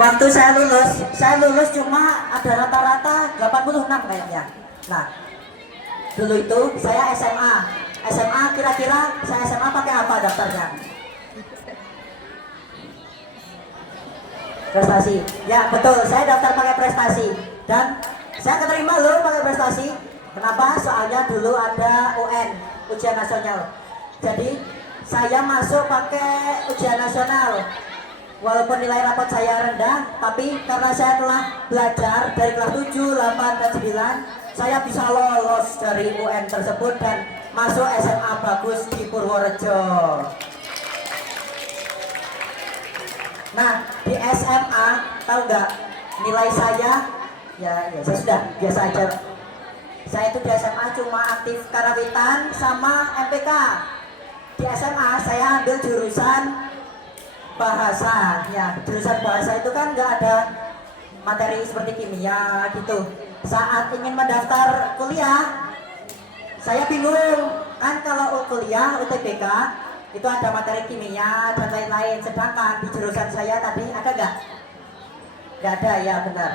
Waktu saya lulus cuma ada rata-rata 86 kayaknya. Nah, dulu itu saya SMA. SMA kira-kira saya SMA pakai apa daftarnya? Prestasi. Ya betul, saya daftar pakai prestasi. Dan saya keterima loh pakai prestasi. Kenapa? Soalnya dulu ada UN, ujian nasional. Jadi saya masuk pakai ujian nasional. Walaupun nilai rapot saya rendah, tapi karena saya telah belajar dari kelas 7, 8, dan 9, saya bisa lolos dari UN tersebut dan masuk SMA bagus di Purworejo. Nah, di SMA, tahu nggak nilai saya? Ya saya sudah biasa aja. Saya itu di SMA cuma aktif karawitan sama MPK. Di SMA saya ambil jurusan bahasa, ya jurusan bahasa itu kan nggak ada materi seperti kimia gitu. Saat ingin mendaftar kuliah, saya bingung kan kalau kuliah UTBK itu ada materi kimia dan lain-lain. Sedangkan di jurusan saya tadi ada nggak? Nggak ada, ya benar.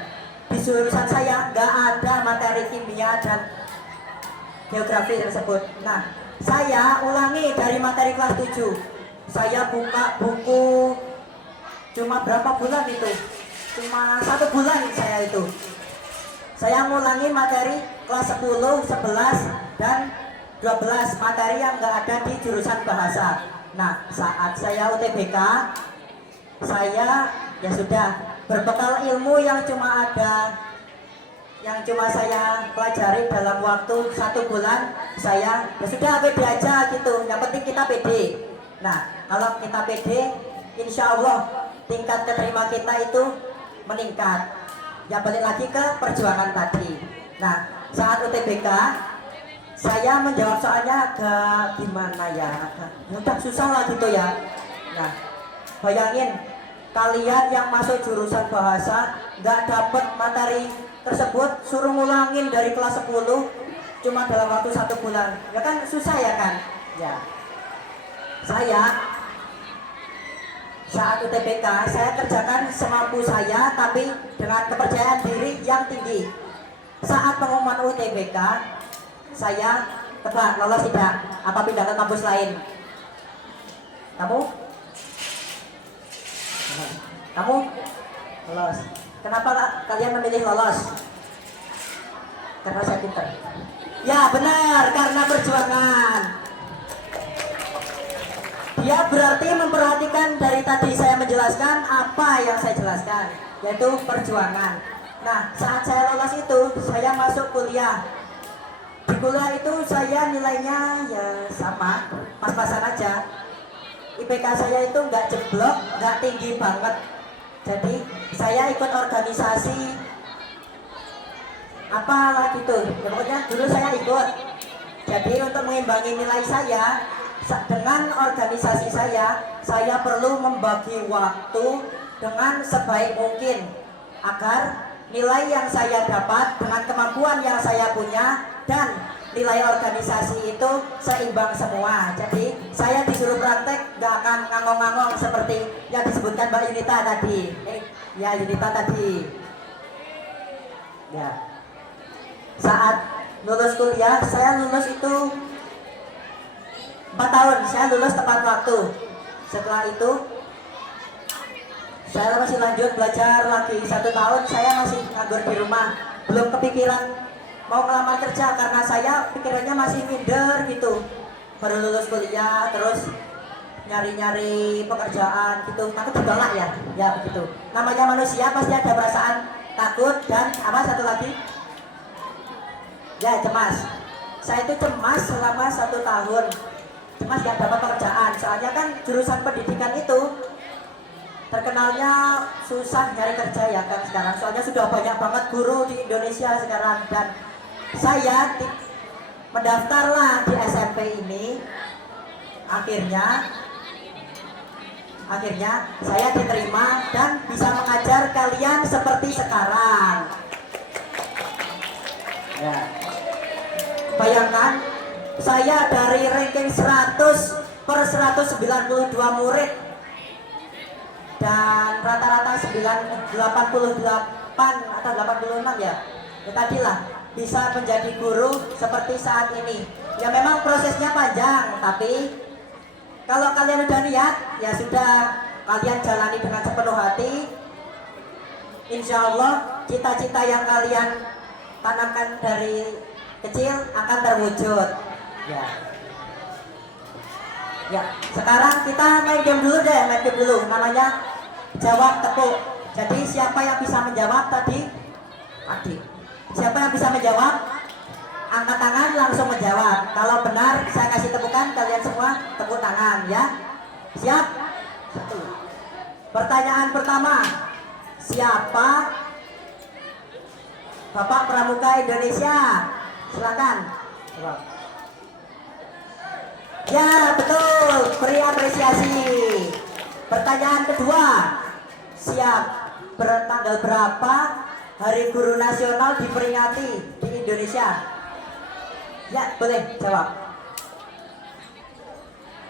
Di jurusan saya nggak ada materi kimia dan geografi tersebut. Nah, saya ulangi dari materi kelas 7. Saya buka buku cuma berapa bulan itu? Cuma 1 bulan saya itu. Saya ngulangi materi kelas 10, 11, dan 12 materi yang nggak ada di jurusan bahasa. Nah, saat saya UTBK, saya ya sudah berbekal ilmu yang cuma saya pelajari dalam waktu 1 bulan. Saya ya sudah pede aja gitu. Yang penting kita pede. Nah, kalau kita pede, insya Allah tingkat keterima kita itu meningkat. Ya balik lagi ke perjuangan tadi. Nah, saat UTBK saya menjawab soalnya agak gimana ya, agak susah lah gitu ya. Nah, bayangin kalian yang masuk jurusan bahasa nggak dapat materi tersebut, suruh ngulangin dari kelas 10 cuma dalam waktu 1 bulan. Ya kan susah ya kan? Ya. Saya saat UTBK saya kerjakan semampu saya, tapi dengan kepercayaan diri yang tinggi. Saat pengumuman UTBK, saya tebak lolos tidak? Apa pindah ke kampus lain? Kamu lolos. Kenapa kalian memilih lolos? Karena saya pintar. Ya benar, karena perjuangan. Dia berarti memperhatikan dari tadi saya menjelaskan apa yang saya jelaskan, yaitu perjuangan. Nah, saat saya lolos itu, saya masuk kuliah. Di kuliah itu saya nilainya ya sama, pas-pasan aja. IPK saya itu nggak jeblok, nggak tinggi banget. Jadi saya ikut organisasi apalah gitu. Ya, pokoknya dulu saya ikut. Jadi untuk mengimbangi nilai saya, dengan organisasi saya perlu membagi waktu dengan sebaik mungkin agar nilai yang saya dapat dengan kemampuan yang saya punya dan nilai organisasi itu seimbang semua. Jadi saya disuruh praktek gak akan ngangong-ngangong seperti yang disebutkan Mbak Yunita tadi. Yunita tadi. Ya. Saat lulus kuliah, saya lulus itu 4 tahun, saya lulus tepat waktu. Setelah itu saya masih lanjut belajar lagi 1 tahun. Saya masih nganggur di rumah, belum kepikiran mau ngelamar kerja karena saya pikirannya masih minder gitu. Baru lulus kuliah terus nyari-nyari pekerjaan gitu, takut ditolak ya begitu. Namanya manusia pasti ada perasaan takut dan apa satu lagi? Ya cemas. Saya itu cemas selama 1 tahun. Cemas gak dapat pekerjaan, soalnya kan jurusan pendidikan itu terkenalnya susah nyari kerja ya kan sekarang. Soalnya sudah banyak banget guru di Indonesia sekarang. Dan saya mendaftarlah di SMP ini. Akhirnya saya diterima dan bisa mengajar kalian seperti sekarang. Ya. Bayangkan saya dari ranking 100 per 192 murid dan rata-rata 88 atau 86 ya. Ya tadilah bisa menjadi guru seperti saat ini. Ya memang prosesnya panjang, tapi kalau kalian udah niat, ya sudah, kalian jalani dengan sepenuh hati. Insya Allah cita-cita yang kalian tanamkan dari kecil akan terwujud. Ya. Ya, sekarang kita main game dulu deh, main game dulu. Namanya jawab tepuk. Jadi siapa yang bisa menjawab tadi? Adik. Siapa yang bisa menjawab? Angkat tangan langsung menjawab. Kalau benar saya kasih tepukan, kalian semua tepuk tangan ya. Siap? Satu. Pertanyaan pertama. Siapa Bapak Pramuka Indonesia? Silakan. Ya betul, beri apresiasi. Pertanyaan kedua. Siap, tanggal berapa Hari Guru Nasional diperingati di Indonesia? Ya, boleh jawab.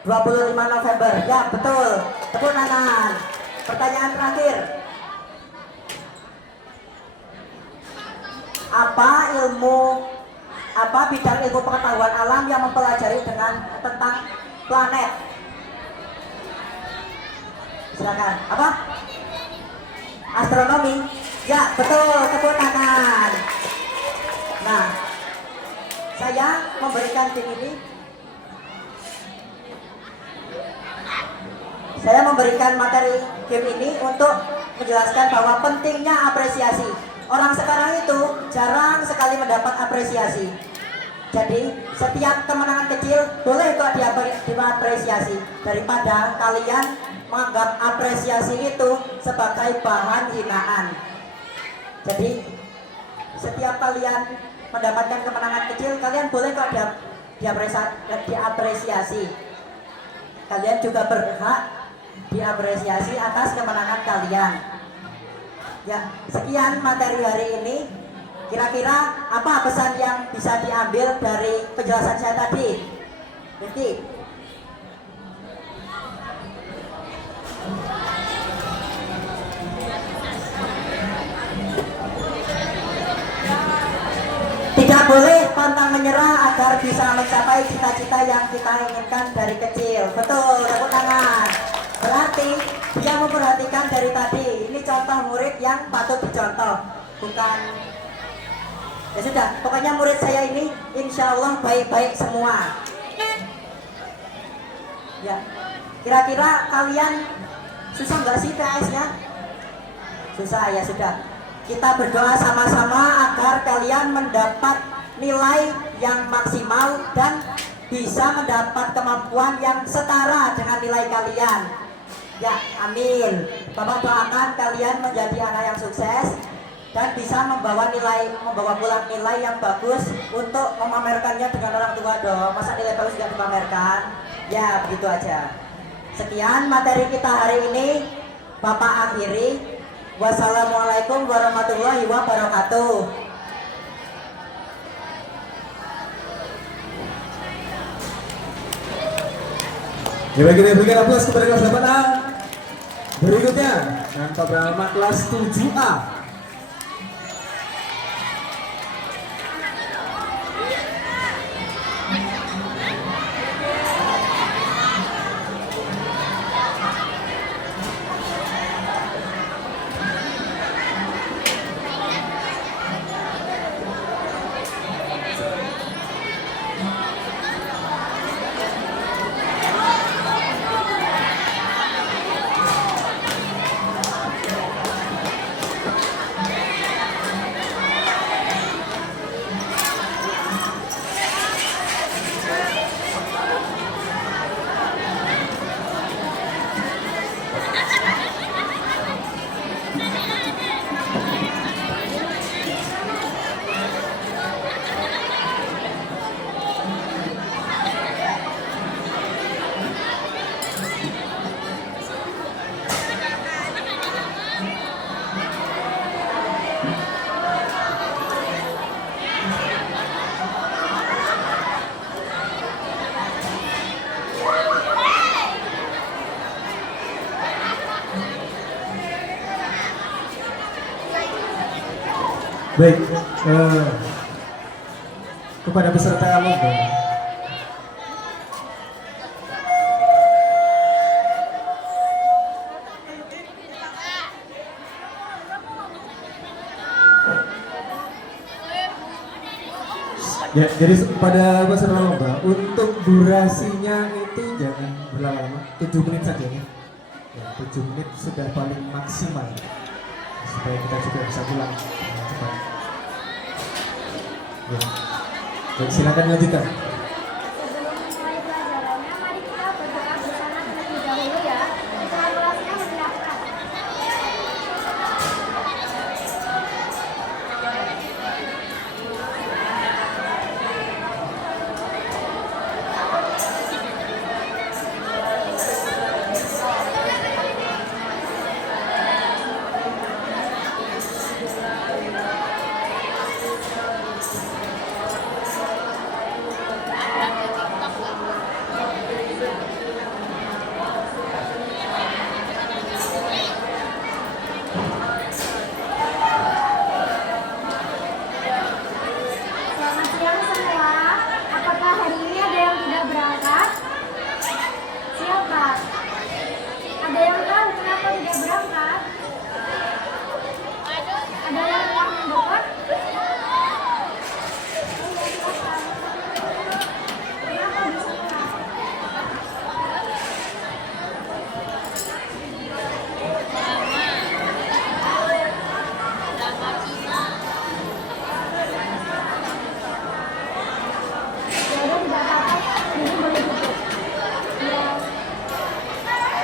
25 November. Ya, betul. Tepuk tangan. Pertanyaan terakhir. Apa bidang ilmu pengetahuan alam yang mempelajari tentang planet? Silakan. Apa? Astronomi. Ya, betul. Tepuk tangan. Nah, saya memberikan tim ini. Saya memberikan materi game ini untuk menjelaskan bahwa pentingnya apresiasi. Orang sekarang itu jarang sekali mendapat apresiasi. Jadi setiap kemenangan kecil boleh kok diapresiasi, daripada kalian menganggap apresiasi itu sebagai bahan hinaan. Jadi setiap kalian mendapatkan kemenangan kecil, kalian boleh kok diapresiasi. Kalian juga berhak diapresiasi atas kemenangan kalian. Ya, sekian materi hari ini. Kira-kira apa pesan yang bisa diambil dari penjelasan saya tadi? Rifki. Tidak boleh pantang menyerah agar bisa mencapai cita-cita yang kita inginkan dari kecil. Betul, tepuk tangan. Berarti dia memperhatikan dari tadi. Ini contoh murid yang patut dicontoh, bukan. Ya sudah, pokoknya murid saya ini insya Allah baik-baik semua. Ya, kira-kira kalian susah nggak sih PS-nya? Susah ya sudah. Kita berdoa sama-sama agar kalian mendapat nilai yang maksimal dan bisa mendapat kemampuan yang setara dengan nilai kalian. Ya, amin. Bapak doakan kalian menjadi anak yang sukses dan bisa membawa pulang nilai yang bagus untuk memamerkannya dengan orang tua dong. Masa nilai bagus tidak dipamerkan? Ya, begitu aja. Sekian materi kita hari ini. Bapak akhiri. Wassalamualaikum warahmatullahi wabarakatuh. Ya baik, kita berikan aplaus kepada kelas 8A. Berikutnya tanpa bernama kelas 7A. Baik, kepada peserta lomba. Ya, jadi pada peserta lomba untuk durasinya itu jangan berlama-lama, 7 menit saja ya. Ya, 7 menit sudah paling maksimal supaya kita juga bisa pulang dengan cepat. Ya. Baik, silakan lanjutkan. Sebelum memulai pelajarannya, mari kita berdoa bersama terlebih dahulu ya. Tuhan kelasnya mendengarkan. Selamat siang semua. Apakah hari ini ada yang tidak berangkat? Siapa? Ada yang tahu kenapa tidak berangkat? Ada yang mau mendekat? Kenapa bisa telat? Jadi tidak apa-apa, ini boleh duduk. Ya.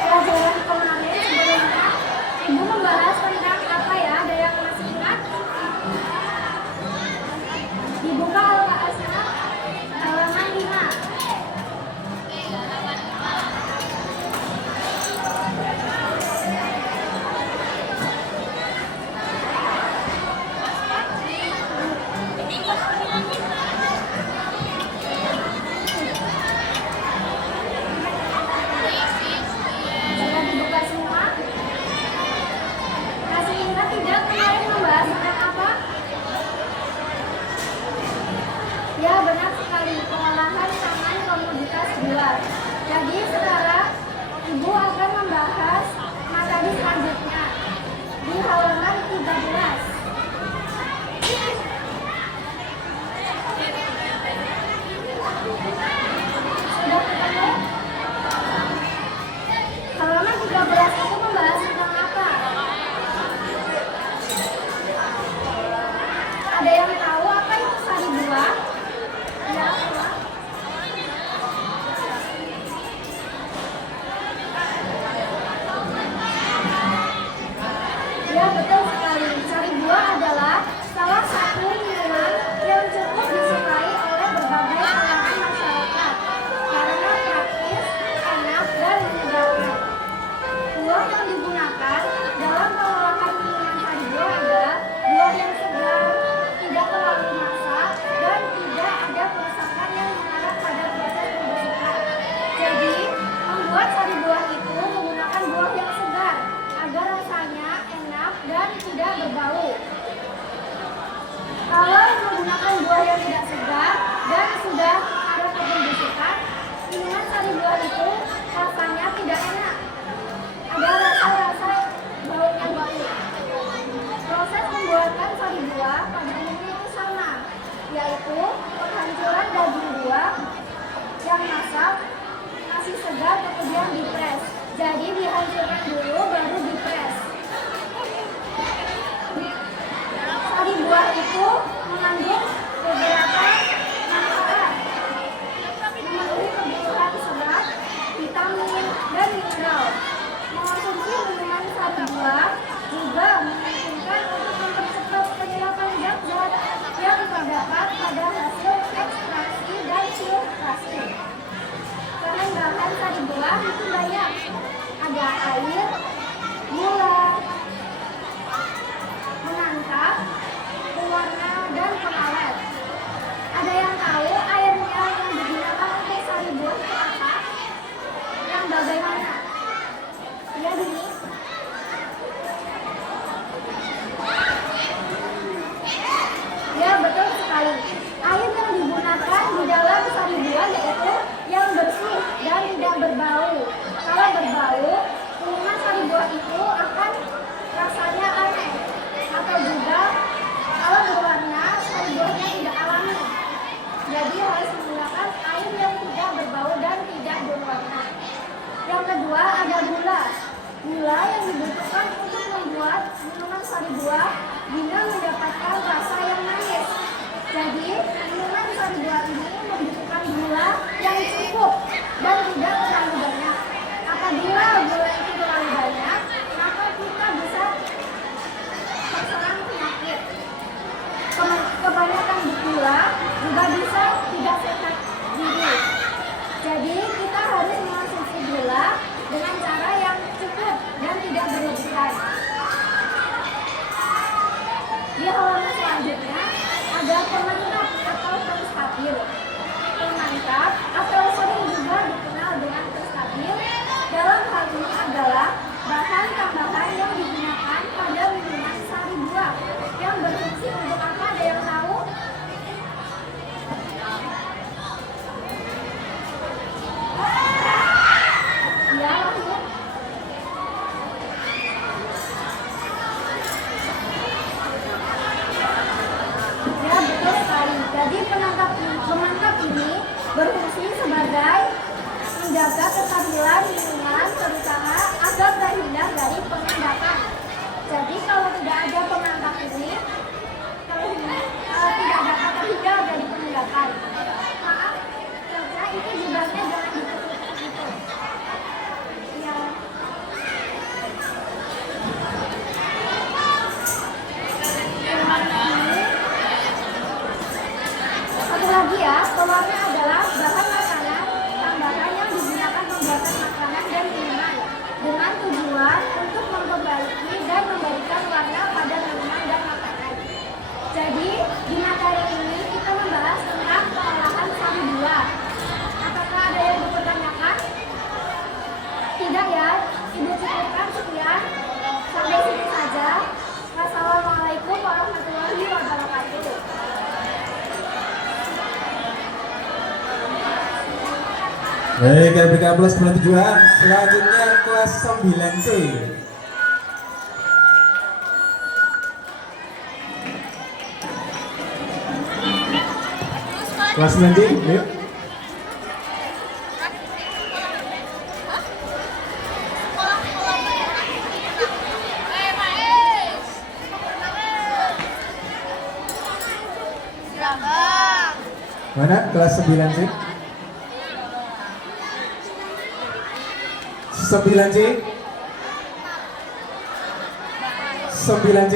Pelajaran kemarin sebelumnya, Ibu membahas tentang apa ya? Ada yang masih ingat? Dibuka Al-Qasas halaman 5. Sudah dibuka semua? Masih ingat tidak kemarin membahas tentang apa? Ya, benar sekali, pengolahan tangan komoditas luar. Jadi sekarang Ibu akan membahas materi selanjutnya di halaman 13. Sudah ketemu? Halaman 13 itu membahas tentang apa? Ada yang tahu apa itu sari buah? Ya, apa? Ya, betul sekali. Sari buah adalah salah satu minuman yang cukup disukai oleh berbagai kalangan masyarakat karena praktis, enak, dan menyegarkan. Buah yang digunakan dalam pengolahan minuman sari buah adalah buah yang segar, tidak terlalu masak, dan tidak ada kerusakan yang mengarah pada proses pembusukan. Jadi, membuat sari buah itu menggunakan buah yang segar agar rasanya enak dan tidak berbau. Kalau menggunakan buah yang tidak segar dan sudah ada pembusukan, minuman sari buah itu rasanya tidak enak. Ada rasa-rasa baunya bau. Proses pembuatan sari buah pada umumnya itu sama, yaitu penghancuran daging buah yang masak, masih segar kemudian dipres. Jadi dihancurkan dulu baru dipres. Sari buah itu mengandung beberapa manfaat, memenuhi kebutuhan serat, vitamin, dan mineral. Mengonsumsi minuman sari buah juga memungkinkan untuk mempercepat penyerapan zat-zat yang terdapat pada hasil ekstraksi dan filtrasi. Bahan-bahan sari buah itu banyak. Ada air, Pemantap atau penstabil. Pemantap atau sering juga dikenal dengan penstabil dalam hal ini adalah bahan tambahan yang digunakan pada minuman sari buah yang berfungsi untuk apa, ada yang tahu? Ya, Mahmud. Ya, betul sekali. Jadi pemantap ini berfungsi sebagai menjaga kestabilan minuman terutama agar terhindar dari pengendapan. Jadi kalau tidak ada pemantap ini, tidak dapat terhindar dari pengendapan. Maaf, saja itu jumlahnya jangan ditutup gitu. Ya. Satu lagi ya, pewarna adalah bahan makanan tambahan yang digunakan membuatkan makanan dan minuman dengan tujuan untuk memperbaiki dan memberikan warna pada minuman dan makanan. Jadi di materi ini kita membahas tentang pengolahan sari buah. Apakah ada yang dipertanyakan? Tidak ya, Ibu cukupkan sekian. Sampai sini saja. Wassalamualaikum warahmatullahi wabarakatuh. Baik, RPK Plus 97-an. Selanjutnya kelas 9C. Kelas 9C, yuk. Mana kelas 9C? 9C? 9C?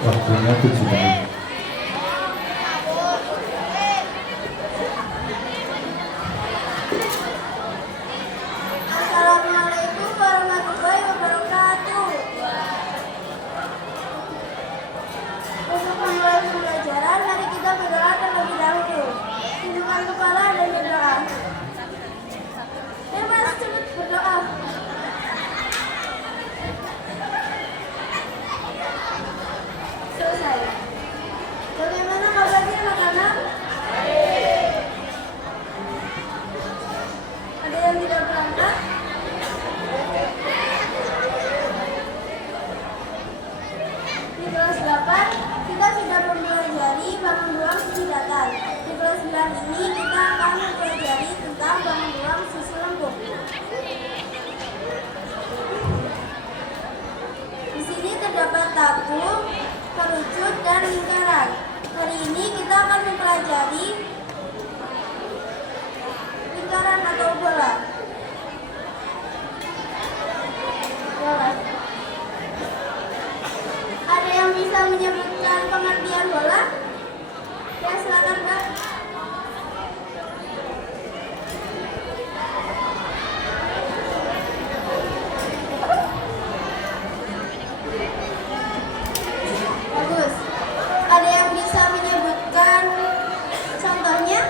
Waktunya 7 menit. Assalamualaikum warahmatullahi wabarakatuh. Untuk memulai pembelajaran, mari kita berdoa terlebih dahulu. Tundukkan kepala dan berdoa. Mas, cepat berdoa. Selesai. Bagaimana kabarnya anak-anak? Ada yang tidak berangkat? Di kelas 8 kita sudah mempelajari bangun ruang sisi datar. Di kelas 9 ini kita akan mempelajari tentang bangun ruang sisi lengkung. Di sini terdapat tabung, kerucut, dan lingkaran. Hari ini kita akan mempelajari lingkaran atau bola. Bola. Ada yang bisa menyebutkan pengertian bola? Ya, silakan, Mbak. Bagus. Ada yang bisa menyebutkan contohnya?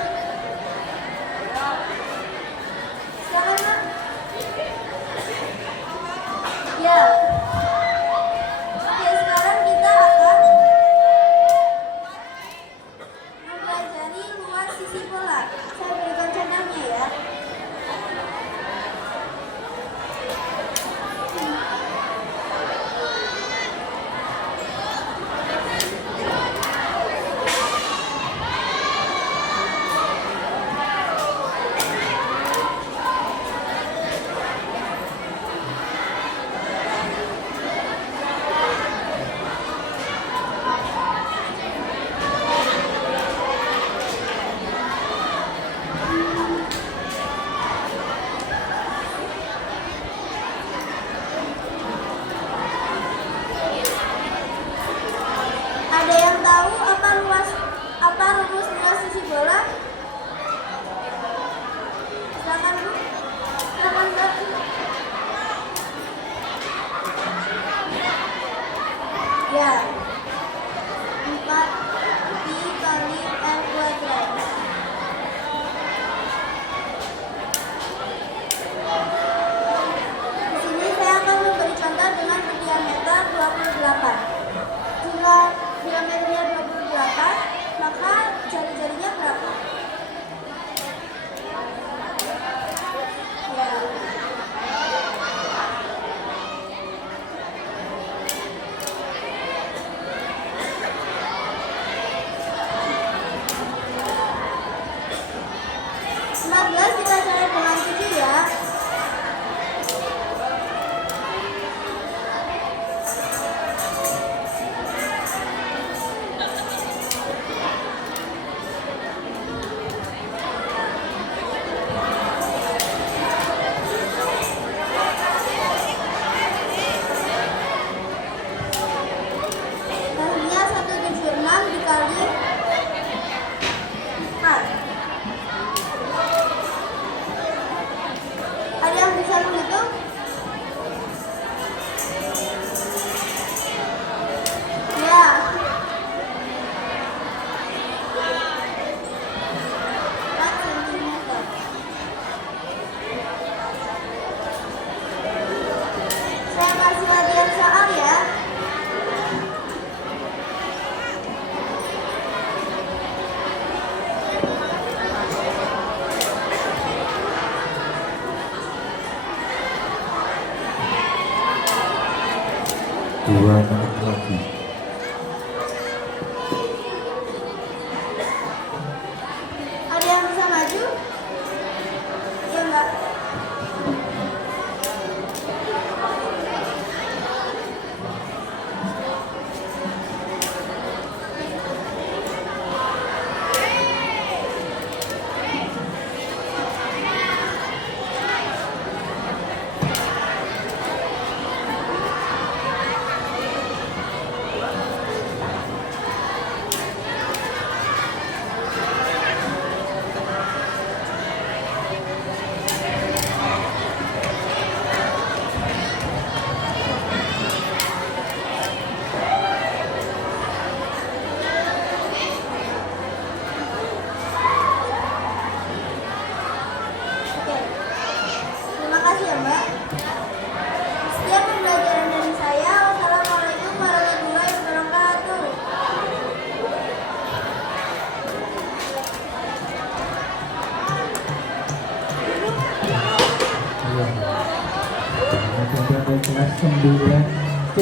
9C.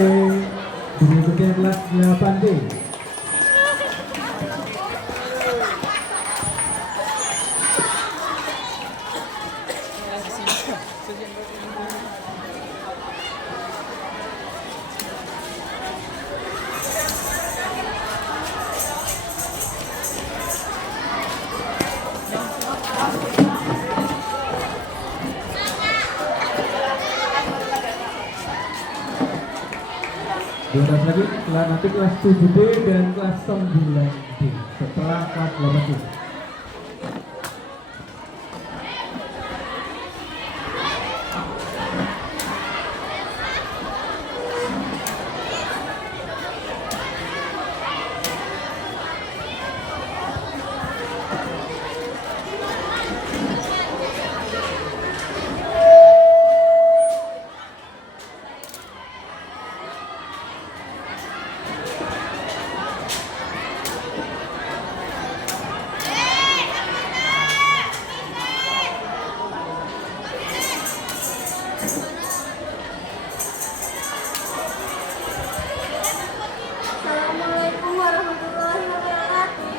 Berikutnya kelas 8D. Dua lagi, nanti kelas 7D dan kelas 9D setelah kelas 8D. Assalamualaikum warahmatullahi wabarakatuh.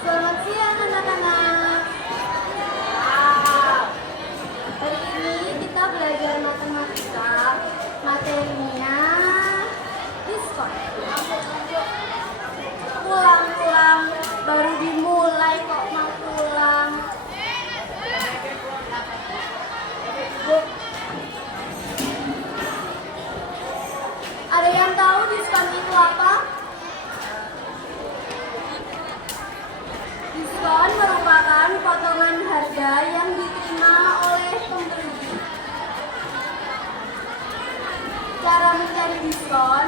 Selamat siang anak-anak. Hari ini kita belajar matematika. Materinya diskon. Pulang-pulang baru dimulai kok mau pulang. Ada yang tahu diskon itu apa? Diskon merupakan potongan harga yang diterima oleh pembeli. Cara mencari diskon: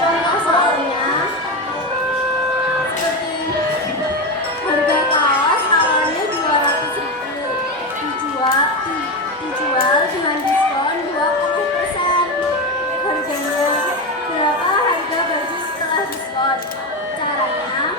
contoh soalnya seperti harga kaos awalnya 200.000, dijual dengan diskon 20%. Harganya berapa harga baju setelah diskon? Caranya: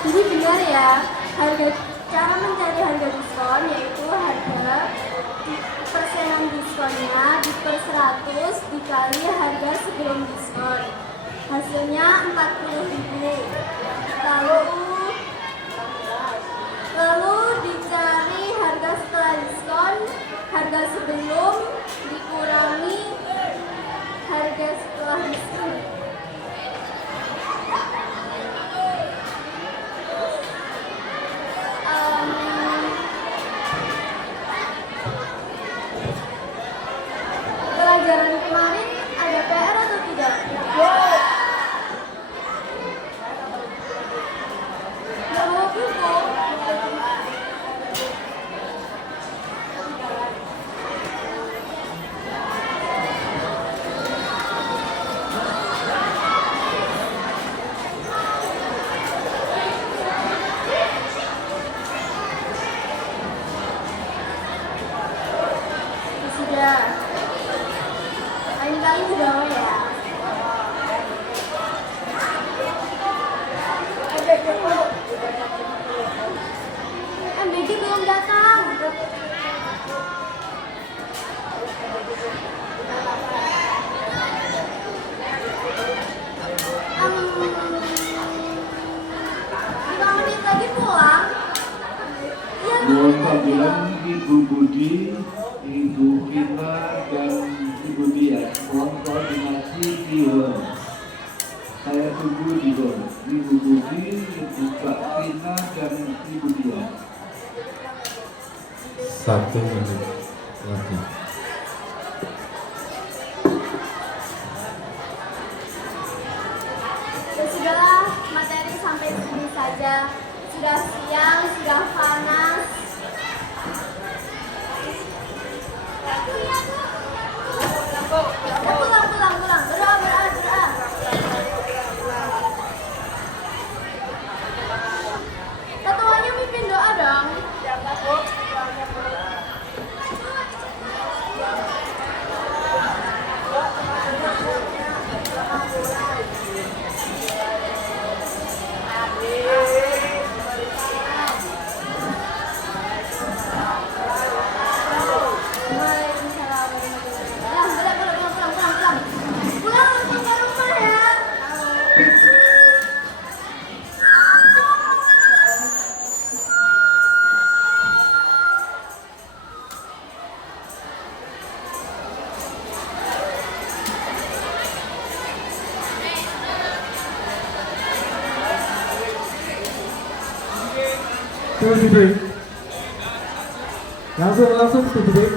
Jadi benar ya, cara mencari harga diskon yaitu harga persenan diskonnya diper 100 dikali harga sebelum diskon. Hasilnya 40.000. Lalu dicari harga setelah diskon, harga sebelum dikurangi harga setelah diskon. Pelajaran kemarin ada PR atau tidak? Nggak bawa buku. Sudah. Lain kali dibawa ya. MBG belum datang. Em, 5 menit lagi pulang. Iya. Mohon panggilan Ibu Budi, Ibu Vina, dan Ibu Dia. Mohon koordinasi di hall. Saya tunggu di hall. Ibu Budi, Ibu Vina, dan Ibu Dia. 1 menit lagi. Ya sudahlah, materi sampai sini saja. Sudah siang, sudah panas. Ya, pulang. Berdoa. Ketuanya mimpin doa dong. Pulang langsung ke rumah ya. Study break. Langsung study break.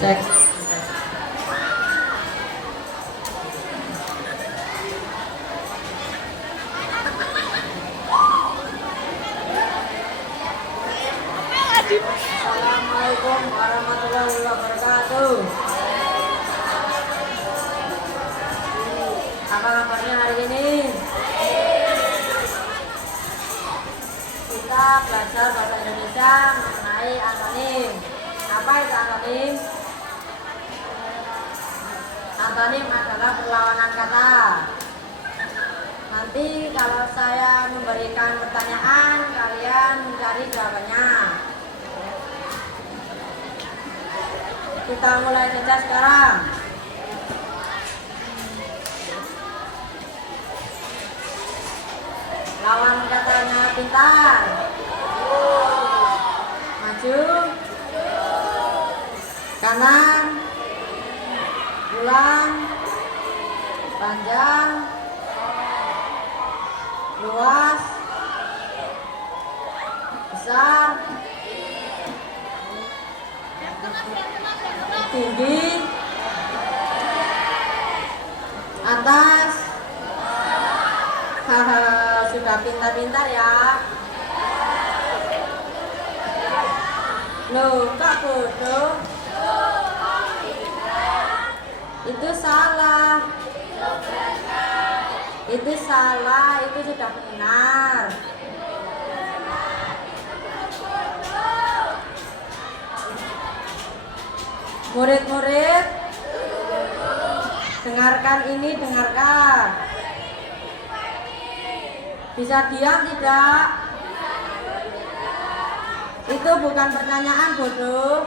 Cek. Assalamualaikum warahmatullahi wabarakatuh. Apa kabarnya hari ini? Kita belajar bahasa Indonesia mengenai anonim. Apa itu anonim? Anonim adalah perlawanan kata. Nanti kalau saya memberikan pertanyaan, kalian mencari jawabannya. Kita mulai saja sekarang. Lawan katanya pintar. Maju. Kanan. Pulang. Panjang. Luas. Besar. Tinggi. Atas. Hahaha. sudah pintar-pintar ya. Loh, kok bodoh? Itu salah. Itu salah, itu sudah benar. Murid-murid, dengarkan ini, dengarkan. Bisa diam tidak? Itu bukan pertanyaan bodoh.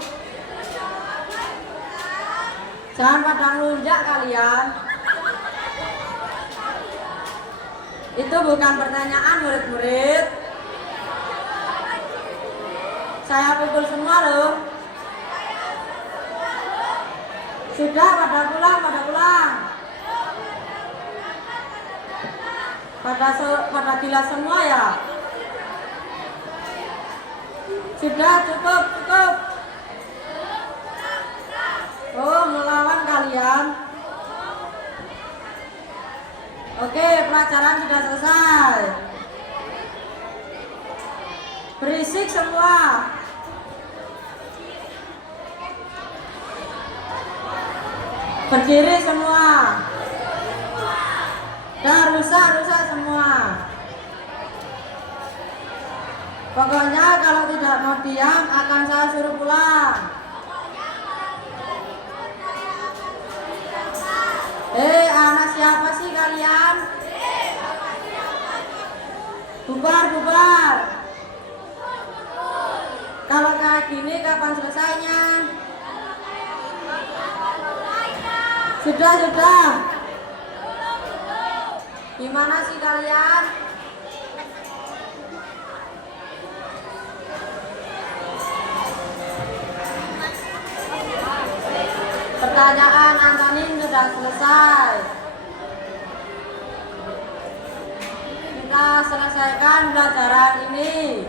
Jangan pada ngelunjak kalian. Itu bukan pertanyaan murid-murid. Saya pukul semua loh. Sudah pada pulang, pada pulang. Pada gila semua ya. Sudah cukup, cukup. Oh, melawan kalian. Oke, pelajaran sudah selesai. Berisik semua. Berdiri semua. Dan rusak semua. Pokoknya kalau tidak mau diam akan saya suruh pulang. Anak siapa sih kalian? Bubar, bubar. Kalau kayak gini kapan selesainya? Sudah. Gimana sih kalian? Pertanyaan Antonin sudah selesai. Kita selesaikan pelajaran ini.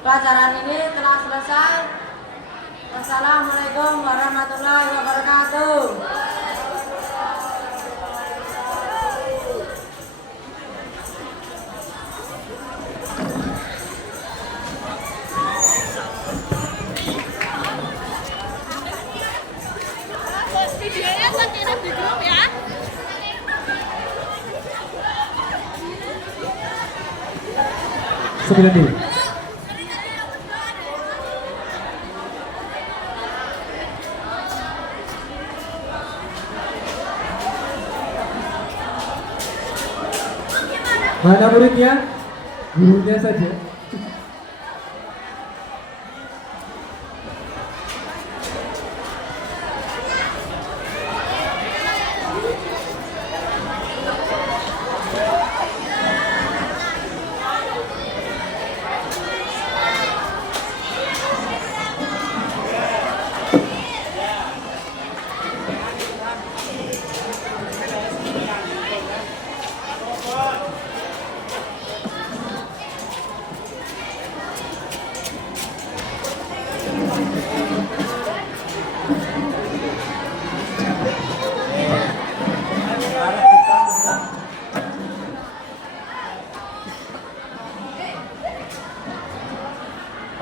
Pelajaran ini telah selesai. Wassalamualaikum warahmatullahi wabarakatuh. Videonya buat kirim di grup ya. Sembilan dulu. Mana muridnya? Gurunya saja.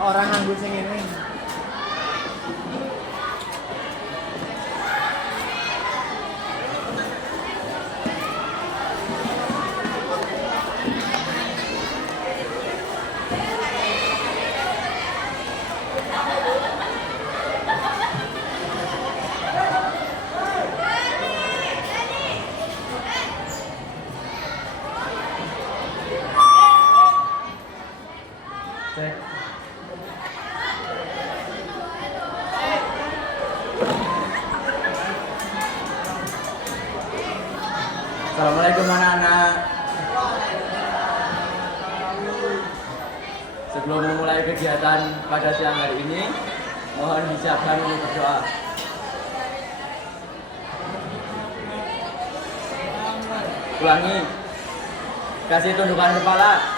Orang nganggur sing ini. Cek. Assalamualaikum anak-anak. Sebelum memulai kegiatan pada siang hari ini, mohon disiapkan untuk berdoa. Ulangi. Kasih tundukan kepala.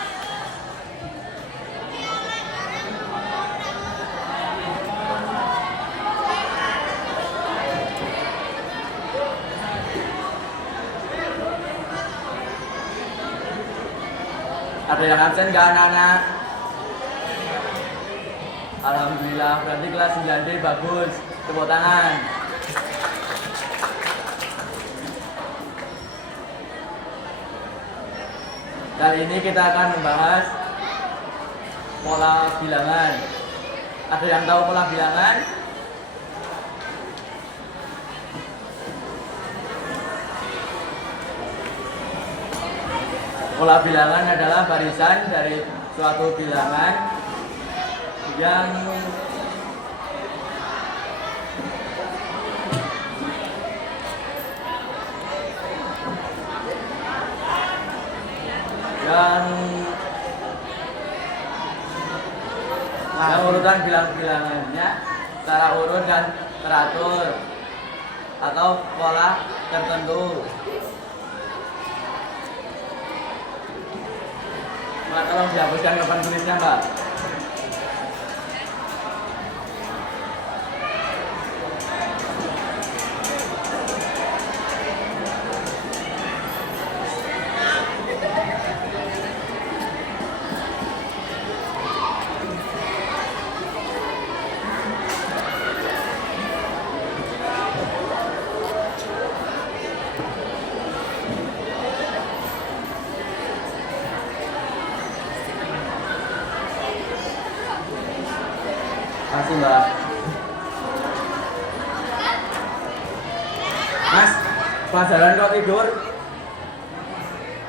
Ada yang absen nggak anak-anak? Alhamdulillah, berarti kelas 9D bagus. Tepuk tangan. Kali ini kita akan membahas pola bilangan. Ada yang tahu pola bilangan? Pola bilangan adalah barisan dari suatu bilangan yang urutan bilangannya secara urut dan teratur atau pola tertentu. Mbak, tolong dihapuskan papan tulisnya, Mbak. Makasih, Mbak. Mas, pelajaran kok tidur?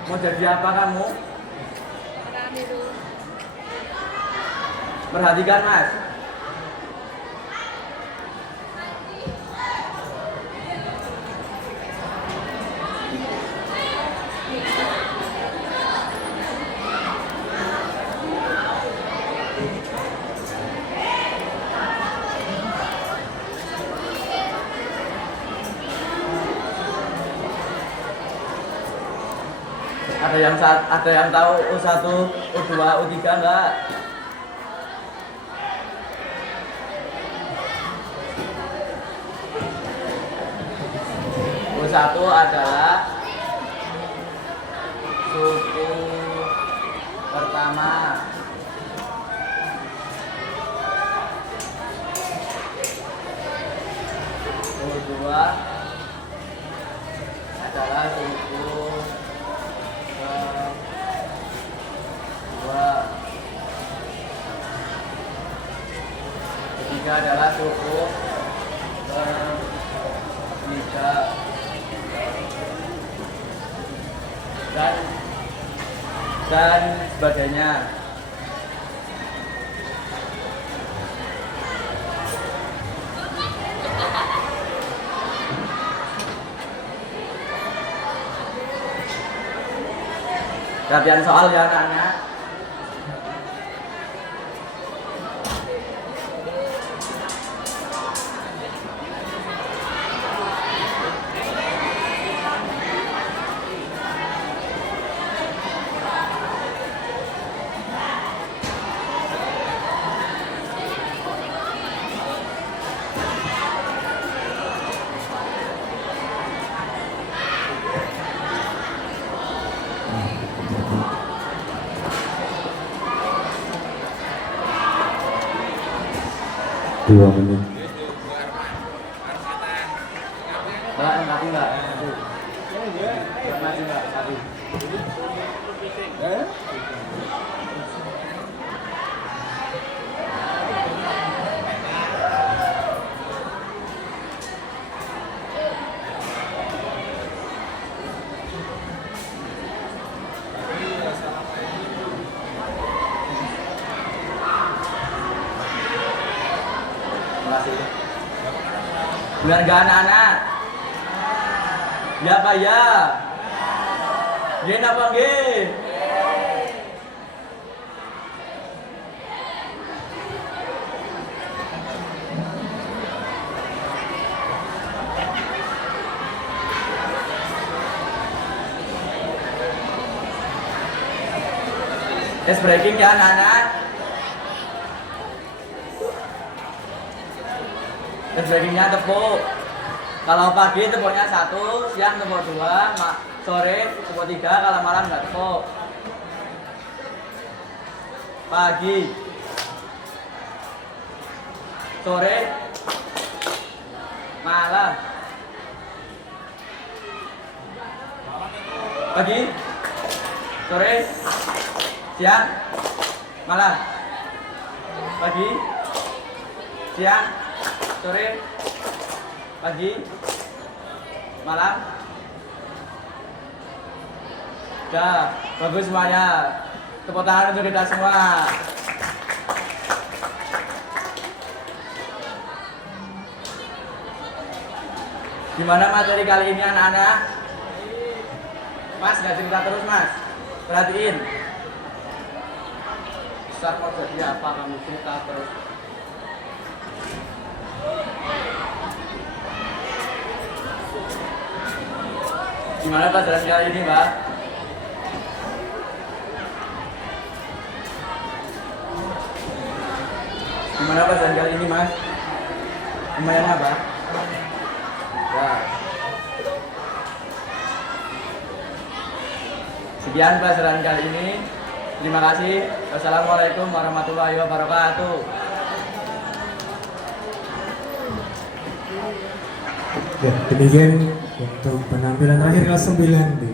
Mau jadi apa kamu? Perhatikan, Mas. Ada yang tahu U1, U2, U3 enggak? U1 adalah suku pertama. U2 adalah suku ketiga adalah suku ketiga dan sebagainya. Latihan soal ya anak-anak. Dua menit. Mbak, mati Mbak. Mati Mbak, mati. Biar gak anak-anak. Ya Pak ya. Gini apa nggih? Ice breaking ya anak-anak. Ice breakingnya tepuk. Kalau pagi tepuknya 1, siang tepuk 2, sore tepuk 3, kalau malam nggak tepuk. pagi, sore, malam. Pagi, sore, siang, malam. Pagi, siang, sore, pagi, malam. Ya, bagus semuanya. Tepuk tangan untuk kita semua. Gimana materi kali ini anak-anak? Mas, nggak cerita terus mas. Perhatiin. Ustaz mau jadi apa kamu cerita terus? Gimana pelajaran kali ini, Mbak? Gimana pelajaran kali ini, Mas? Lumayan apa? Ya. Sekian pelajaran kali ini. Terima kasih. Wassalamualaikum warahmatullahi wabarakatuh. Ya, demikian untuk penampilan terakhir kelas 9 nih.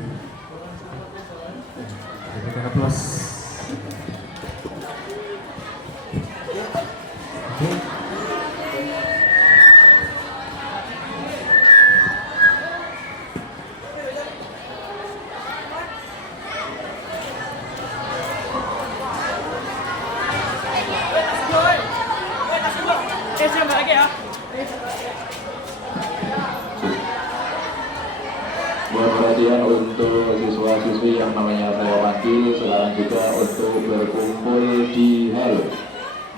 Berikan aplaus. Oke. Siapa lagi ya? Buat perhatian untuk siswa-siswi yang namanya saya panggil, sekarang juga untuk berkumpul di hal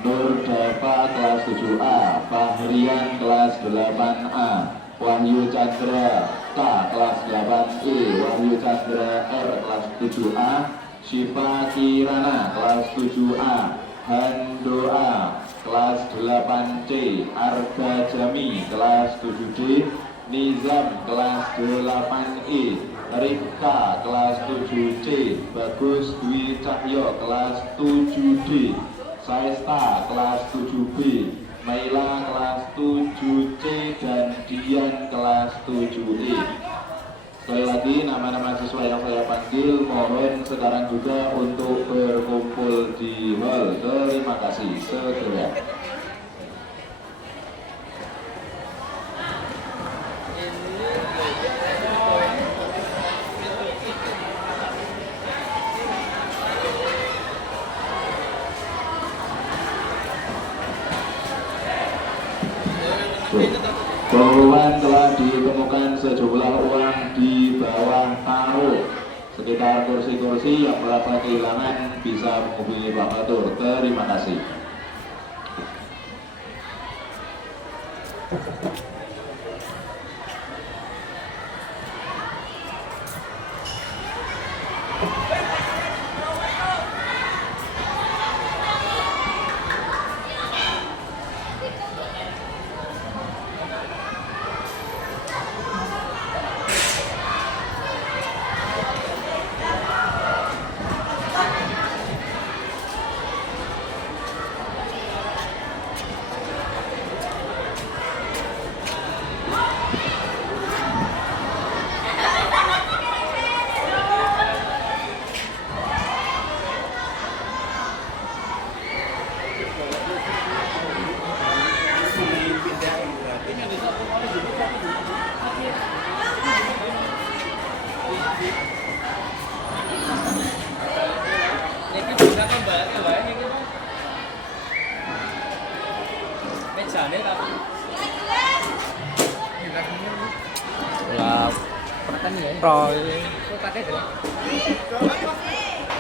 Nur Dava kelas 7A, Fahrian kelas 8A, Wahyu Chandra K kelas 8E, Wahyu Chandra R kelas 7A, Syifa Kirana kelas 7A, Handoa kelas 8C, Arga Jami kelas 7D, Nizam kelas 8E, Rifka kelas 7C, Bagus Dwi Cahyo kelas 7D, Saesta kelas 7B, Maila kelas 7C, dan Dian kelas 7E. Sekali lagi nama-nama siswa yang saya panggil mohon sekarang juga untuk berkumpul di hall. Terima kasih. Segera. Pengumuman telah ditemukan sejumlah uang di bawah taruh sekitar kursi-kursi yang merasa kehilangan bisa menghubungi Pak Matur. Terima kasih.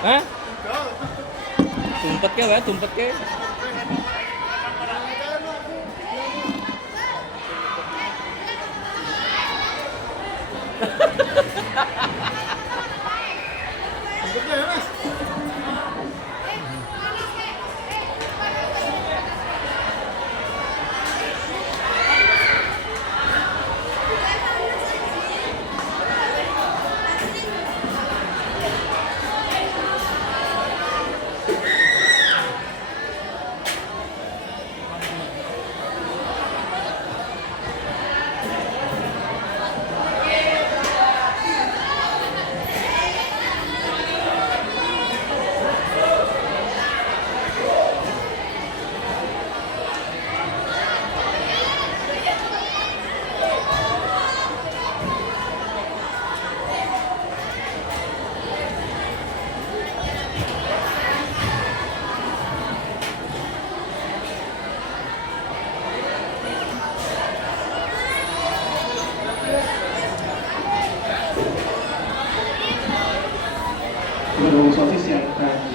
Hah? Tumpet ke wae, tumpet ke.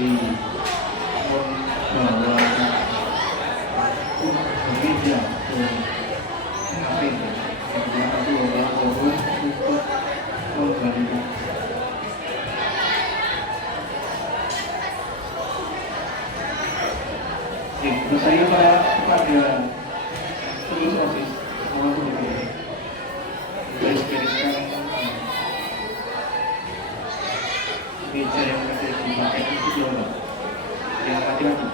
masih membawa media nanti itu adalah fokus untuk membantu. Saya pada terus osis awal itu garis-gariskan meja yang ada dipakai itu dua yang hati-hati.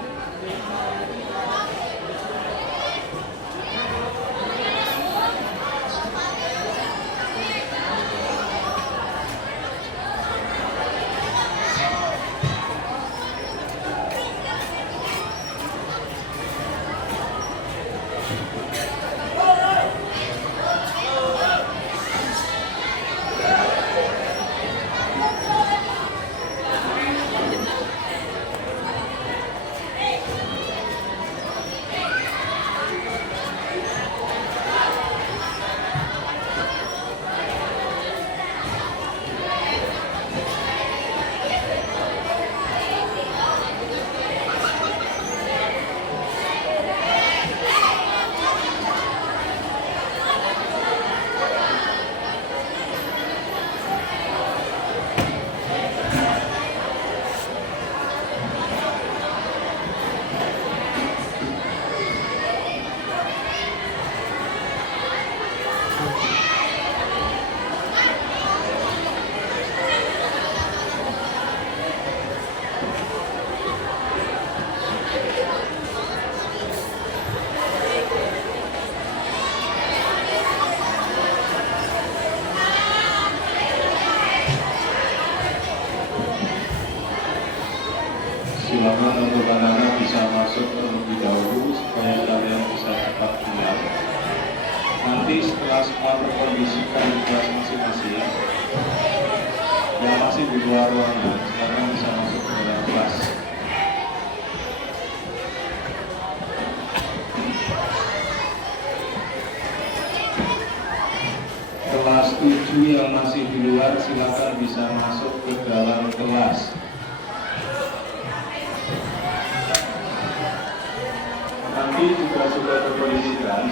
Silakan untuk anak-anak bisa masuk terlebih dahulu supaya kalian bisa cepat keluar. Nanti setelah semua terkondisikan di kelas masing-masing, yang masih di luar ruangan silakan bisa masuk ke dalam kelas. Kelas 7 yang masih di luar silakan bisa masuk ke dalam kelas. Nanti juga sudah terkondisikan